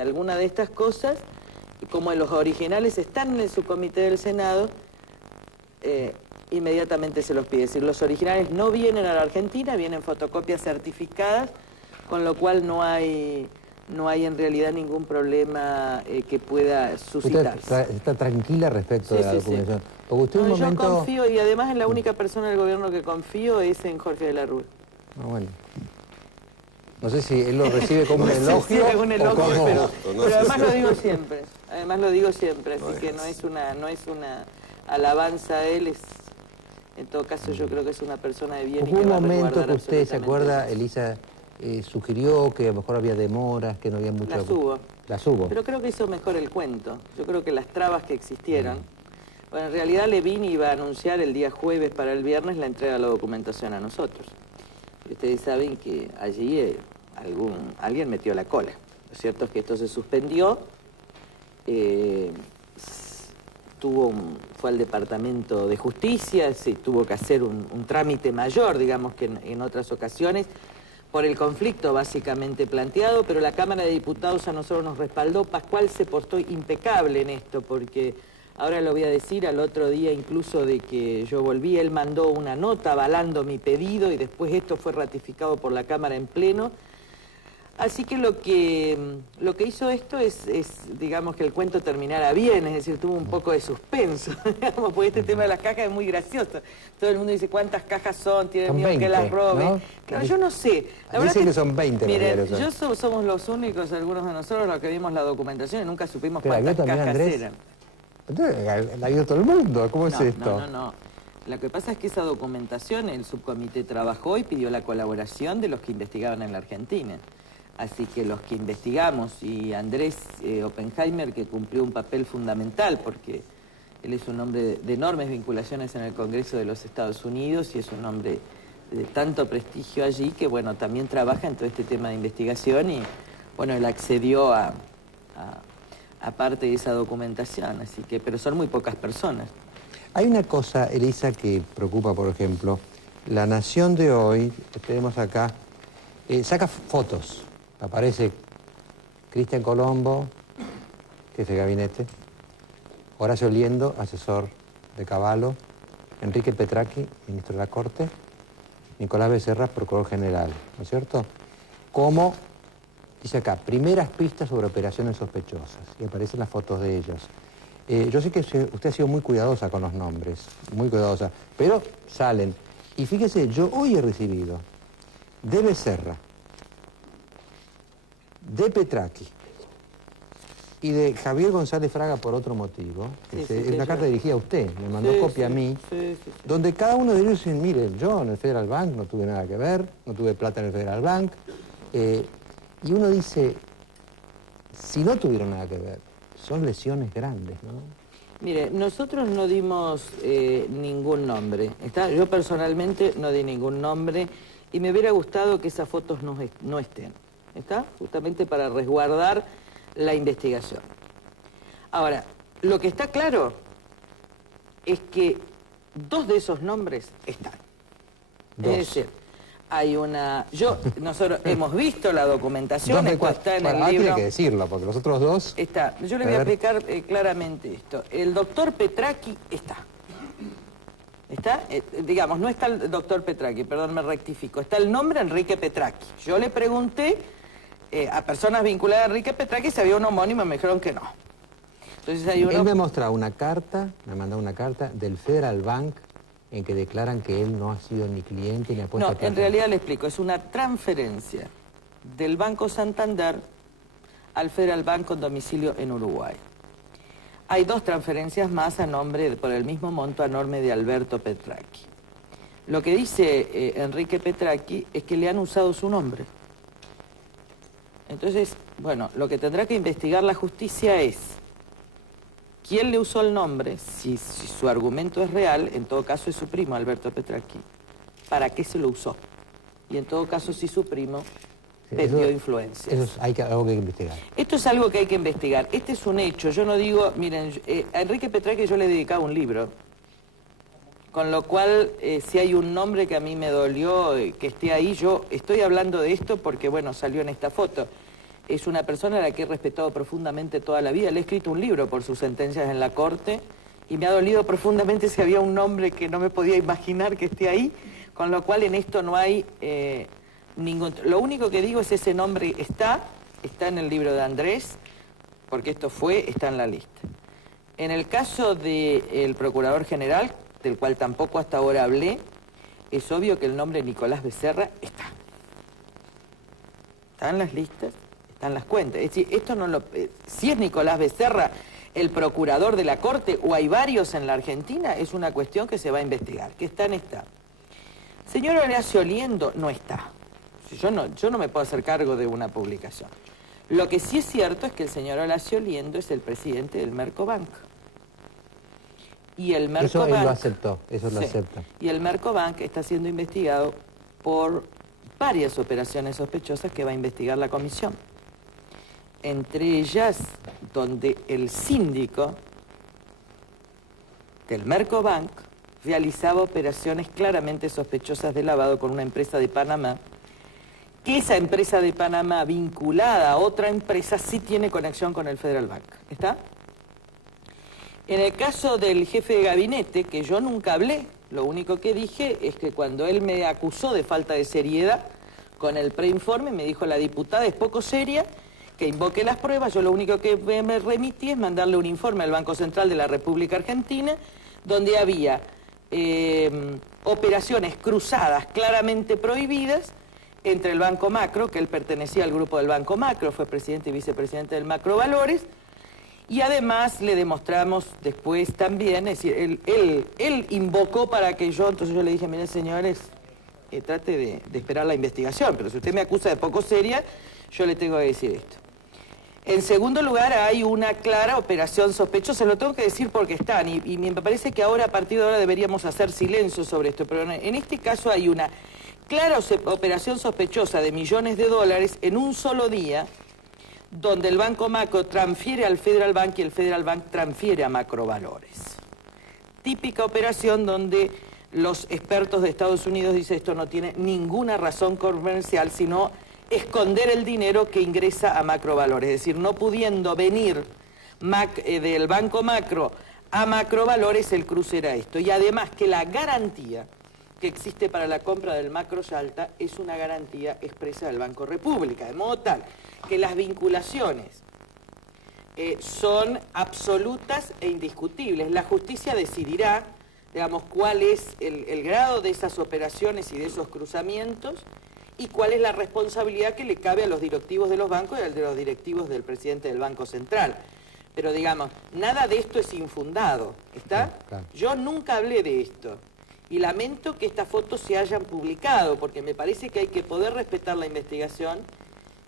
alguna de estas cosas, como los originales están en el subcomité del Senado, inmediatamente se los pide. Es decir, los originales no vienen a la Argentina, vienen fotocopias certificadas, con lo cual no hay en realidad ningún problema que pueda suscitarse. ¿Usted está tranquila respecto de la documentación? Sí. Porque usted Yo confío, y además en la única persona del gobierno que confío es en Jorge de la Rúa. Bueno. No sé si él lo recibe como un elogio, es un elogio, o como... pero además lo digo siempre. Además lo digo siempre, así que no es una alabanza a él, en todo caso yo creo que es una persona de bien y que Hubo va a un momento resguardar que usted, ¿se acuerda, eso. Elisa, sugirió que a lo mejor había demoras, que no había mucho... Las hubo. Pero creo que hizo mejor el cuento. Yo creo que las trabas que existieron... Bueno, en realidad Levin iba a anunciar el día jueves para el viernes la entrega de la documentación a nosotros. Y ustedes saben que allí alguien metió la cola. Lo cierto es que esto se suspendió, fue al Departamento de Justicia, se tuvo que hacer un trámite mayor, digamos, que en otras ocasiones, por el conflicto básicamente planteado, pero la Cámara de Diputados a nosotros nos respaldó. Pascual se portó impecable en esto, porque ahora lo voy a decir, al otro día incluso de que yo volví, él mandó una nota avalando mi pedido y después esto fue ratificado por la Cámara en pleno. Así que lo que hizo esto es, digamos, que el cuento terminara bien, es decir, tuvo un poco de suspenso, digamos, porque este tema de las cajas es muy gracioso. Todo el mundo dice, ¿cuántas cajas son? Tienen miedo 20, que las roben. ¿no? Claro, yo no sé. Dicen que son 20. Miren, somos los únicos, algunos de nosotros, los que vimos la documentación y nunca supimos cuántas cajas eran. Entonces, la vio todo el mundo, ¿cómo es esto? No. Lo que pasa es que esa documentación el subcomité trabajó y pidió la colaboración de los que investigaban en la Argentina. Así que los que investigamos, y Andrés Oppenheimer, que cumplió un papel fundamental, porque él es un hombre de enormes vinculaciones en el Congreso de los Estados Unidos y es un hombre de tanto prestigio allí, que bueno, también trabaja en todo este tema de investigación y bueno, él accedió a parte de esa documentación, así que, pero son muy pocas personas. Hay una cosa, Elisa, que preocupa, por ejemplo. La Nación de hoy, que tenemos acá, saca fotos. Aparece Cristian Colombo, jefe de gabinete, Horacio Liendo, asesor de Cavallo, Enrique Petracchi, ministro de la Corte, Nicolás Becerra, procurador general, ¿no es cierto? Como, dice acá, primeras pistas sobre operaciones sospechosas, y aparecen las fotos de ellos. Yo sé que usted ha sido muy cuidadosa con los nombres, muy cuidadosa, pero salen. Y fíjese, yo hoy he recibido de Becerra, de Petracchi y de Javier González Fraga por otro motivo, es una carta dirigida a usted, me mandó copia a mí, donde cada uno de ellos dice, mire, yo en el Federal Bank no tuve nada que ver, no tuve plata en el Federal Bank, y uno dice, si no tuvieron nada que ver, son lesiones grandes, ¿no? Mire, nosotros no dimos ningún nombre, ¿está? Yo personalmente no di ningún nombre y me hubiera gustado que esas fotos no estén, ¿está? Justamente para resguardar la investigación. Ahora, lo que está claro es que 2 de esos nombres están. Es decir, hay una... Nosotros hemos visto la documentación, está en el libro... Tiene que decirlo, porque los otros 2... Está. Yo le voy a explicar claramente esto. El doctor Petracchi está. ¿Está? Digamos, no está el doctor Petracchi, perdón, me rectifico. Está el nombre Enrique Petracchi. Yo le pregunté a personas vinculadas a Enrique Petracchi si había un homónimo y me dijeron que no. Entonces hay uno... Él me ha mostrado una carta, me ha mandado una carta del Federal Bank en que declaran que él no ha sido ni cliente ni ha puesto plata. En realidad le explico, es una transferencia del Banco Santander al Federal Bank con domicilio en Uruguay. Hay 2 transferencias más a nombre, por el mismo monto, a nombre de Alberto Petracchi. Lo que dice Enrique Petracchi es que le han usado su nombre. Entonces, bueno, lo que tendrá que investigar la justicia es quién le usó el nombre, si su argumento es real, en todo caso es su primo, Alberto Petracchi. ¿Para qué se lo usó? Y en todo caso, si su primo vendió influencias. Eso es algo que hay que investigar. Esto es algo que hay que investigar. Este es un hecho. Yo no digo... Miren, a Enrique Petracchi yo le he dedicado un libro. Con lo cual, si hay un nombre que a mí me dolió que esté ahí, yo estoy hablando de esto porque, bueno, salió en esta foto. es una persona a la que he respetado profundamente toda la vida. Le he escrito un libro por sus sentencias en la Corte y me ha dolido profundamente si había un nombre que no me podía imaginar que esté ahí, con lo cual en esto no hay ningún... Lo único que digo es ese nombre está en el libro de Andrés, porque esto está en la lista. En el caso del Procurador General, del cual tampoco hasta ahora hablé, es obvio que el nombre Nicolás Becerra está. Está en las listas, está en las cuentas. Es decir, esto no lo... si es Nicolás Becerra el procurador de la Corte, o hay varios en la Argentina, es una cuestión que se va a investigar. Que está. Señor Horacio Liendo no está. Yo no me puedo hacer cargo de una publicación. Lo que sí es cierto es que el señor Horacio Liendo es el presidente del Mercobank. Y el Mercobank... Eso él lo aceptó, eso lo acepta. Y el Mercobank está siendo investigado por varias operaciones sospechosas que va a investigar la comisión. Entre ellas, donde el síndico del Mercobank realizaba operaciones claramente sospechosas de lavado con una empresa de Panamá, que esa empresa de Panamá vinculada a otra empresa sí tiene conexión con el Federal Bank. ¿Está? En el caso del jefe de gabinete, que yo nunca hablé, lo único que dije es que cuando él me acusó de falta de seriedad con el preinforme, me dijo la diputada es poco seria, que invoque las pruebas. Yo lo único que me remití es mandarle un informe al Banco Central de la República Argentina, donde había operaciones cruzadas claramente prohibidas entre el Banco Macro, que él pertenecía al grupo del Banco Macro, fue presidente y vicepresidente del Macro Valores, y además le demostramos después también, es decir, él invocó para que entonces yo le dije, mire señores, trate de esperar la investigación, pero si usted me acusa de poco seria, yo le tengo que decir esto. En segundo lugar, hay una clara operación sospechosa, lo tengo que decir porque están, y me parece que ahora, a partir de ahora, deberíamos hacer silencio sobre esto, pero en este caso hay una clara operación sospechosa de millones de dólares en un solo día, donde el Banco Macro transfiere al Federal Bank y el Federal Bank transfiere a Macrovalores. Típica operación donde los expertos de Estados Unidos dicen esto no tiene ninguna razón comercial, sino esconder el dinero que ingresa a Macrovalores. Es decir, no pudiendo venir del Banco Macro a Macrovalores, el cruce era esto. Y además que la garantía que existe para la compra del Macro Yalta es una garantía expresa del Banco República, de modo tal que las vinculaciones son absolutas e indiscutibles. La justicia decidirá, digamos, cuál es el grado de esas operaciones y de esos cruzamientos y cuál es la responsabilidad que le cabe a los directivos de los bancos y a los directivos del presidente del Banco Central. Pero, digamos, nada de esto es infundado, ¿está? Claro. Yo nunca hablé de esto. Y lamento que estas fotos se hayan publicado, porque me parece que hay que poder respetar la investigación.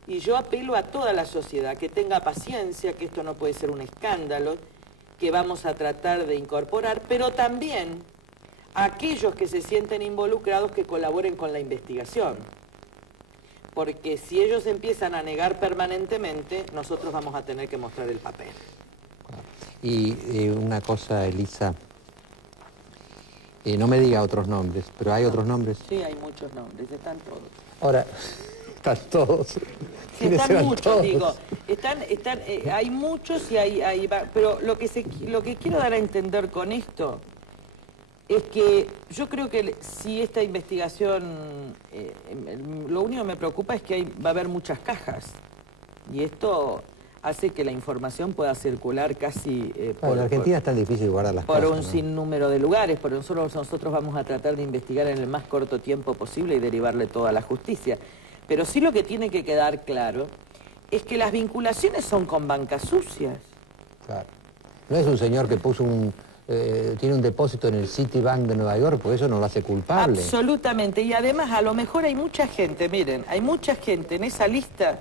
Y yo apelo a toda la sociedad que tenga paciencia, que esto no puede ser un escándalo, que vamos a tratar de incorporar, pero también a aquellos que se sienten involucrados que colaboren con la investigación. Porque si ellos empiezan a negar permanentemente, nosotros vamos a tener que mostrar el papel. Y una cosa, Elisa, no me diga otros nombres, pero ¿hay otros nombres? Sí, hay muchos nombres, están todos. Ahora, están todos. Sí, están muchos, todos? Digo. Hay muchos y pero lo que quiero dar a entender con esto es que yo creo que si esta investigación, lo único que me preocupa es que va a haber muchas cajas. Y esto hace que la información pueda circular casi... en Argentina es tan difícil guardar las cosas, por un sinnúmero de lugares, por nosotros vamos a tratar de investigar en el más corto tiempo posible y derivarle toda a la justicia. Pero sí lo que tiene que quedar claro es que las vinculaciones son con bancas sucias. Claro. No es un señor que puso tiene un depósito en el Citibank de Nueva York, pues eso no lo hace culpable. Absolutamente, y además a lo mejor hay mucha gente, miren, hay mucha gente en esa lista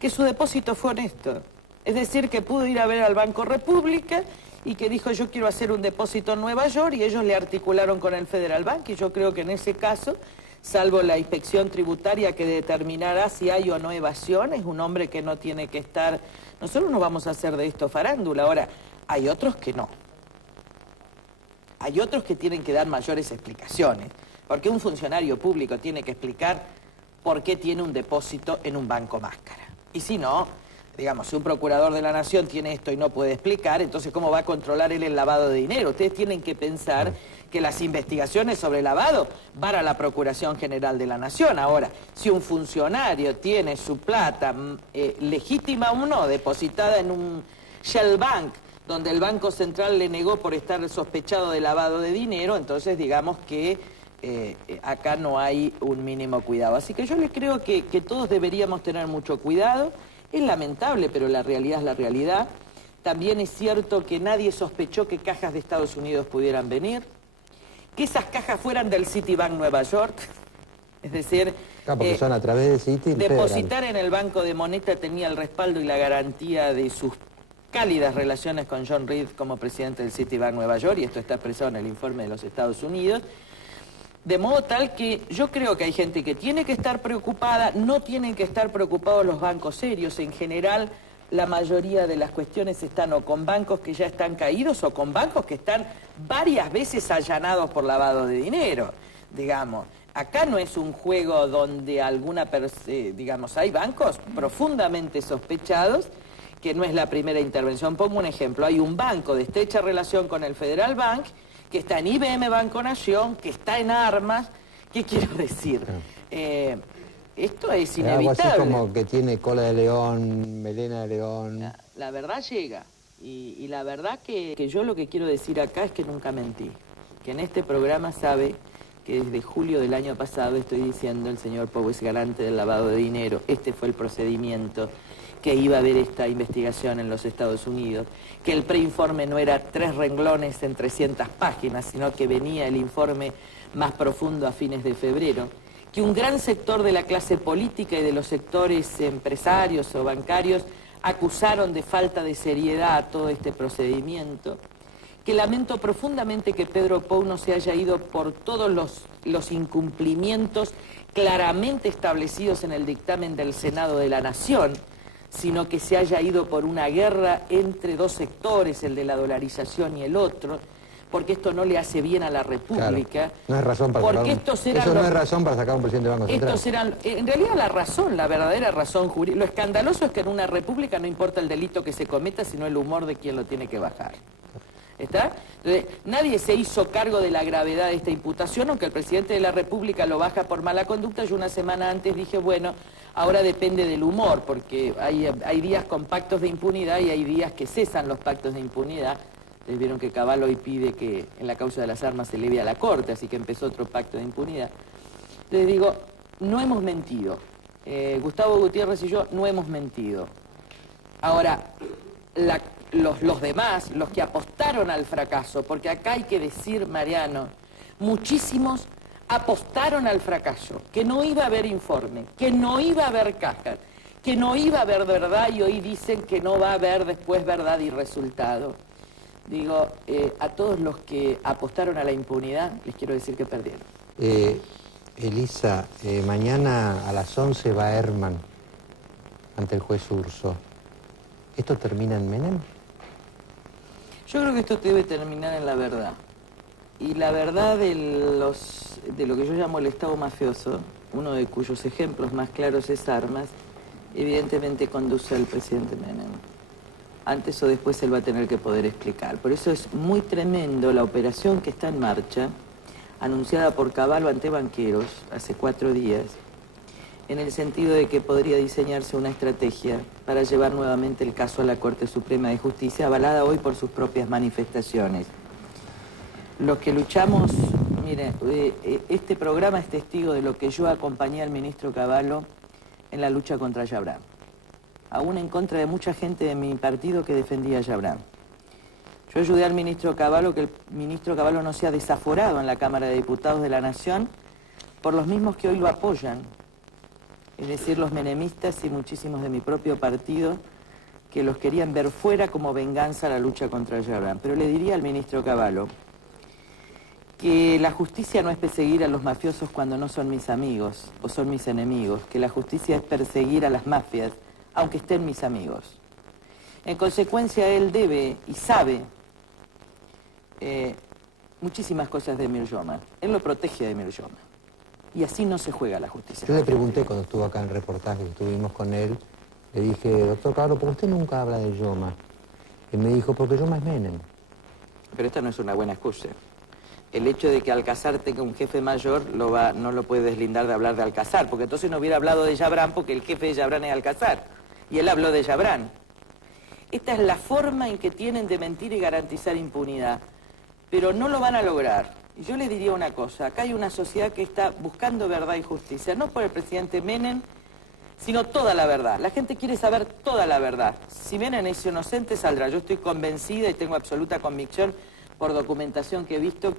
que su depósito fue honesto. Es decir, que pudo ir a ver al Banco República y que dijo yo quiero hacer un depósito en Nueva York y ellos le articularon con el Federal Bank y yo creo que en ese caso, salvo la inspección tributaria que determinará si hay o no evasión, es un hombre que no tiene que estar... Nosotros no vamos a hacer de esto farándula. Ahora, hay otros que no. Hay otros que tienen que dar mayores explicaciones. Porque un funcionario público tiene que explicar por qué tiene un depósito en un banco máscara. Y si no, digamos, si un procurador de la Nación tiene esto y no puede explicar, entonces ¿cómo va a controlar él el lavado de dinero? Ustedes tienen que pensar que las investigaciones sobre lavado van a la Procuración General de la Nación. Ahora, si un funcionario tiene su plata, legítima o no, depositada en un shell bank, donde el Banco Central le negó por estar sospechado de lavado de dinero, entonces digamos que acá no hay un mínimo cuidado. Así que yo les creo que todos deberíamos tener mucho cuidado. Es lamentable, pero la realidad es la realidad. También es cierto que nadie sospechó que cajas de Estados Unidos pudieran venir, que esas cajas fueran del Citibank Nueva York. Es decir, porque son a través de Citi. depositar en el Banco de Moneta tenía el respaldo y la garantía de sus cálidas relaciones con John Reed como presidente del Citibank Nueva York, y esto está expresado en el informe de los Estados Unidos. De modo tal que yo creo que hay gente que tiene que estar preocupada, no tienen que estar preocupados los bancos serios. En general, la mayoría de las cuestiones están o con bancos que ya están caídos o con bancos que están varias veces allanados por lavado de dinero, digamos. Acá no es un juego donde digamos, hay bancos profundamente sospechados, que no es la primera intervención. Pongo un ejemplo, hay un banco de estrecha relación con el Federal Bank, que está en IBM Banco Nación, que está en Armas. ¿Qué quiero decir? Esto es inevitable. Algo así como que tiene cola de león, melena de león. La verdad llega. Y la verdad que yo lo que quiero decir acá es que nunca mentí. Que en este programa sabe que desde julio del año pasado estoy diciendo el señor Pou es garante del lavado de dinero. Este fue el procedimiento, que iba a haber esta investigación en los Estados Unidos, que el preinforme no era 3 renglones en 300 páginas, sino que venía el informe más profundo a fines de febrero, que un gran sector de la clase política y de los sectores empresarios o bancarios acusaron de falta de seriedad a todo este procedimiento, que lamento profundamente que Pedro Pou no se haya ido por todos los incumplimientos claramente establecidos en el dictamen del Senado de la Nación, sino que se haya ido por una guerra entre dos sectores, el de la dolarización y el otro, porque esto no le hace bien a la República. Claro, no es razón para porque sacar no es razón para sacar un presidente del Banco Central. En realidad la razón, la verdadera razón jurídica, lo escandaloso es que en una república no importa el delito que se cometa, sino el humor de quien lo tiene que bajar. ¿Está? Entonces, nadie se hizo cargo de la gravedad de esta imputación, aunque el presidente de la República lo baja por mala conducta. Yo una semana antes dije, bueno, ahora depende del humor, porque hay días con pactos de impunidad y hay días que cesan los pactos de impunidad. Ustedes vieron que Cavallo hoy pide que en la causa de las armas se eleve a la Corte, así que empezó otro pacto de impunidad. Les digo, no hemos mentido. Gustavo Gutiérrez y yo no hemos mentido. Ahora, los demás, los que apostaron al fracaso, porque acá hay que decir, Mariano, muchísimos apostaron al fracaso, que no iba a haber informe, que no iba a haber cajas, que no iba a haber verdad, y hoy dicen que no va a haber después verdad y resultado. Digo, a todos los que apostaron a la impunidad, les quiero decir que perdieron. Elisa, mañana a las 11 va Herman ante el juez Urso. ¿Esto termina en Menem? Yo creo que esto debe terminar en la verdad. Y la verdad de lo que yo llamo el Estado mafioso, uno de cuyos ejemplos más claros es Armas, evidentemente conduce al presidente Menem. Antes o después él va a tener que poder explicar. Por eso es muy tremendo la operación que está en marcha, anunciada por Cavallo ante banqueros hace 4 días, en el sentido de que podría diseñarse una estrategia para llevar nuevamente el caso a la Corte Suprema de Justicia, avalada hoy por sus propias manifestaciones. Los que luchamos, mire, este programa es testigo de lo que yo acompañé al ministro Cavallo en la lucha contra Yabram, aún en contra de mucha gente de mi partido que defendía a Yabram. Yo ayudé al ministro Cavallo que el ministro Cavallo no sea desaforado en la Cámara de Diputados de la Nación por los mismos que hoy lo apoyan, es decir, los menemistas y muchísimos de mi propio partido que los querían ver fuera como venganza a la lucha contra Yabram. Pero le diría al ministro Cavallo que la justicia no es perseguir a los mafiosos cuando no son mis amigos o son mis enemigos, que la justicia es perseguir a las mafias aunque estén mis amigos. En consecuencia, él debe y sabe muchísimas cosas de Emir Yoma. Él lo protege de Emir Yoma. Y así no se juega la justicia. Yo le pregunté cuando estuvo acá en el reportaje que estuvimos con él, Le dije, doctor Carlos, ¿por qué usted nunca habla de Yoma? Y me dijo, porque Yoma es Menem. Pero esta no es una buena excusa. El hecho de que Alcazar tenga un jefe mayor no lo puede deslindar de hablar de Alcazar, porque entonces no hubiera hablado de Yabrán, porque el jefe de Yabrán es Alcazar, y él habló de Yabrán. Esta es la forma en que tienen de mentir y garantizar impunidad, pero no lo van a lograr. Y yo les diría una cosa, acá hay una sociedad que está buscando verdad y justicia, no por el presidente Menem, sino toda la verdad. La gente quiere saber toda la verdad. Si Menem es inocente, saldrá. Yo estoy convencida y tengo absoluta convicción por documentación que he visto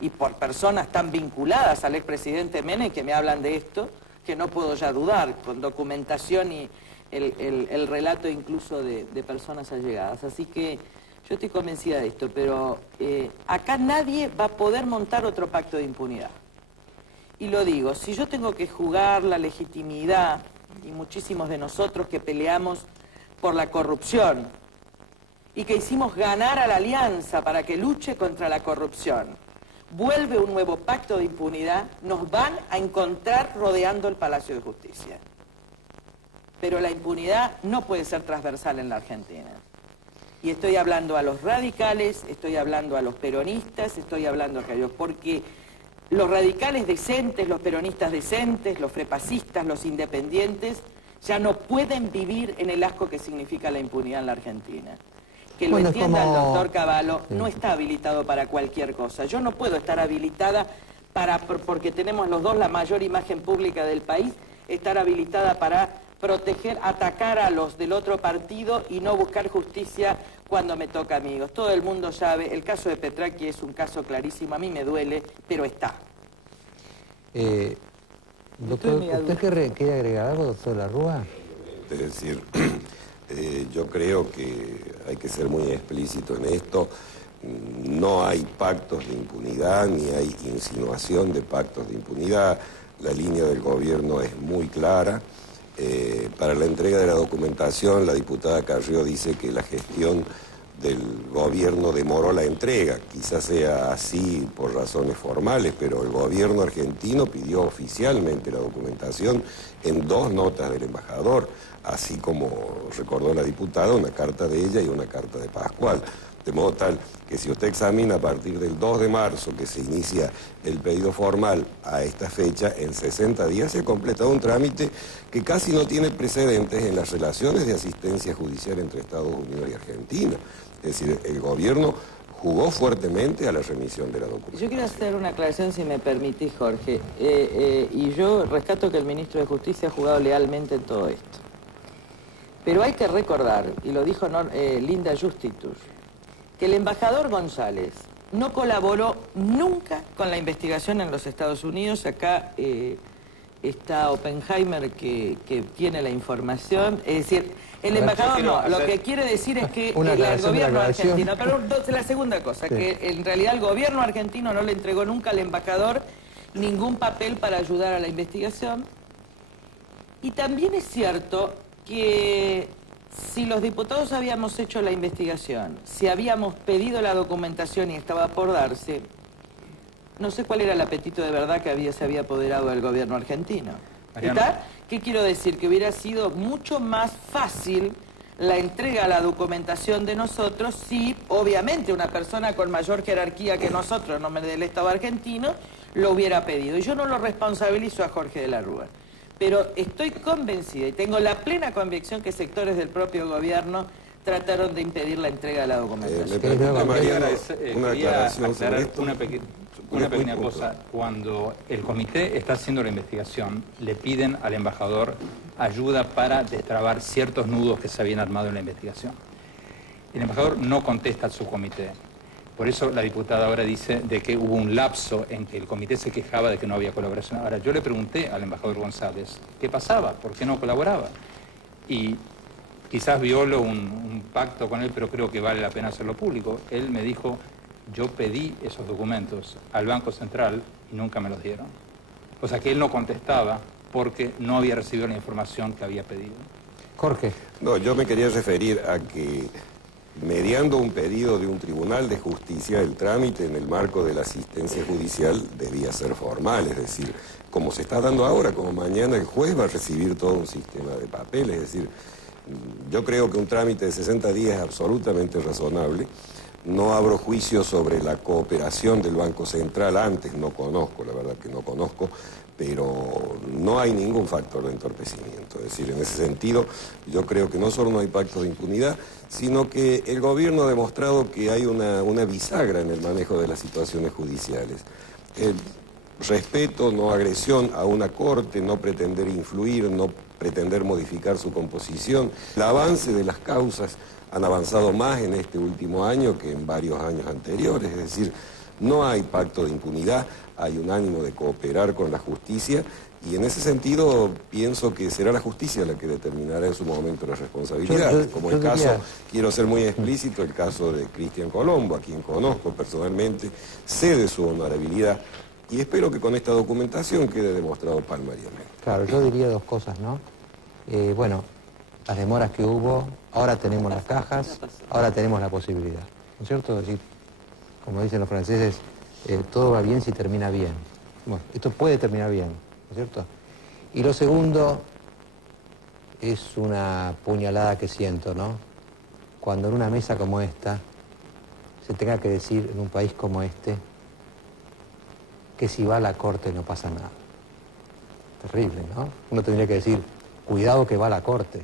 y por personas tan vinculadas al expresidente Menem que me hablan de esto, que no puedo ya dudar, con documentación y el relato incluso de personas allegadas. Así que yo estoy convencida de esto, pero acá nadie va a poder montar otro pacto de impunidad. Y lo digo, si yo tengo que jugar la legitimidad, y muchísimos de nosotros que peleamos por la corrupción, y que hicimos ganar a la Alianza para que luche contra la corrupción, vuelve un nuevo pacto de impunidad, nos van a encontrar rodeando el Palacio de Justicia. Pero la impunidad no puede ser transversal en la Argentina. Y estoy hablando a los radicales, estoy hablando a los peronistas, estoy hablando a aquellos, porque los radicales decentes, los peronistas decentes, los frepacistas, los independientes, ya no pueden vivir en el asco que significa la impunidad en la Argentina. Que lo entienda el doctor Cavallo, no está habilitado para cualquier cosa. Yo no puedo estar habilitada porque tenemos los dos la mayor imagen pública del país, estar habilitada para proteger, atacar a los del otro partido y no buscar justicia cuando me toca, amigos. Todo el mundo sabe, el caso de Petraki es un caso clarísimo, a mí me duele, pero está. Doctor, ¿usted quiere agregar algo, doctor Larrúa? Es decir, yo creo que hay que ser muy explícito en esto. No hay pactos de impunidad, ni hay insinuación de pactos de impunidad. La línea del gobierno es muy clara. Para la entrega de la documentación, la diputada Carrió dice que la gestión del gobierno demoró la entrega. Quizás sea así por razones formales, pero el gobierno argentino pidió oficialmente la documentación en 2 notas del embajador, así como recordó la diputada, una carta de ella y una carta de Pascual. De modo tal que si usted examina a partir del 2 de marzo, que se inicia el pedido formal, a esta fecha, en 60 días se ha completado un trámite que casi no tiene precedentes en las relaciones de asistencia judicial entre Estados Unidos y Argentina. Es decir, el gobierno jugó fuertemente a la remisión de la documentación. Yo quiero hacer una aclaración, si me permitís, Jorge. Y yo rescato que el ministro de Justicia ha jugado lealmente en todo esto. Pero hay que recordar, y lo dijo Linda Justitus, que el embajador González no colaboró nunca con la investigación en los Estados Unidos. Acá está Oppenheimer que tiene la información. Es decir, el embajador no. Lo que quiere decir es que el gobierno argentino... Pero la segunda cosa, sí, que en realidad el gobierno argentino no le entregó nunca al embajador ningún papel para ayudar a la investigación. Y también es cierto que si los diputados habíamos hecho la investigación, si habíamos pedido la documentación y estaba por darse, no sé cuál era el apetito de verdad que se había apoderado del gobierno argentino. ¿Está? ¿Qué quiero decir? Que hubiera sido mucho más fácil la entrega a la documentación de nosotros si, obviamente, una persona con mayor jerarquía que nosotros, en nombre del Estado argentino, lo hubiera pedido. Y yo no lo responsabilizo a Jorge de la Rúa. Pero estoy convencida y tengo la plena convicción que sectores del propio gobierno trataron de impedir la entrega de la documentación. Una aclaración sobre esto. Una pequeña cosa. Cuando el comité está haciendo la investigación, le piden al embajador ayuda para destrabar ciertos nudos que se habían armado en la investigación. El embajador no contesta al subcomité. Por eso la diputada ahora dice de que hubo un lapso en que el comité se quejaba de que no había colaboración. Ahora, yo le pregunté al embajador González qué pasaba, por qué no colaboraba. Y quizás violo un pacto con él, pero creo que vale la pena hacerlo público. Él me dijo, yo pedí esos documentos al Banco Central y nunca me los dieron. O sea que él no contestaba porque no había recibido la información que había pedido. Jorge. No, yo me quería referir a que mediando un pedido de un tribunal de justicia, el trámite en el marco de la asistencia judicial debía ser formal, es decir, como se está dando ahora, como mañana el juez va a recibir todo un sistema de papeles, es decir, yo creo que un trámite de 60 días es absolutamente razonable. No abro juicio sobre la cooperación del Banco Central antes, no conozco, la verdad que no conozco, pero no hay ningún factor de entorpecimiento. Es decir, en ese sentido, yo creo que no solo no hay pacto de impunidad, sino que el gobierno ha demostrado que hay una bisagra en el manejo de las situaciones judiciales. El respeto, no agresión a una corte, no pretender influir, no pretender modificar su composición. El avance de las causas han avanzado más en este último año que en varios años anteriores, es decir, no hay pacto de impunidad, hay un ánimo de cooperar con la justicia y en ese sentido pienso que será la justicia la que determinará en su momento la responsabilidad. Como el caso, quiero ser muy explícito, el caso de Cristian Colombo, a quien conozco personalmente, sé de su honorabilidad y espero que con esta documentación quede demostrado palmariamente. Claro, yo diría dos cosas, ¿no? Bueno, las demoras que hubo, ahora tenemos las cajas, ahora tenemos la posibilidad, ¿no es cierto? Es decir, como dicen los franceses, todo va bien si termina bien. Bueno, esto puede terminar bien, ¿no es cierto? Y lo segundo es una puñalada que siento, ¿no? Cuando en una mesa como esta se tenga que decir en un país como este que si va a la corte no pasa nada. Terrible, ¿no? Uno tendría que decir, cuidado que va a la corte.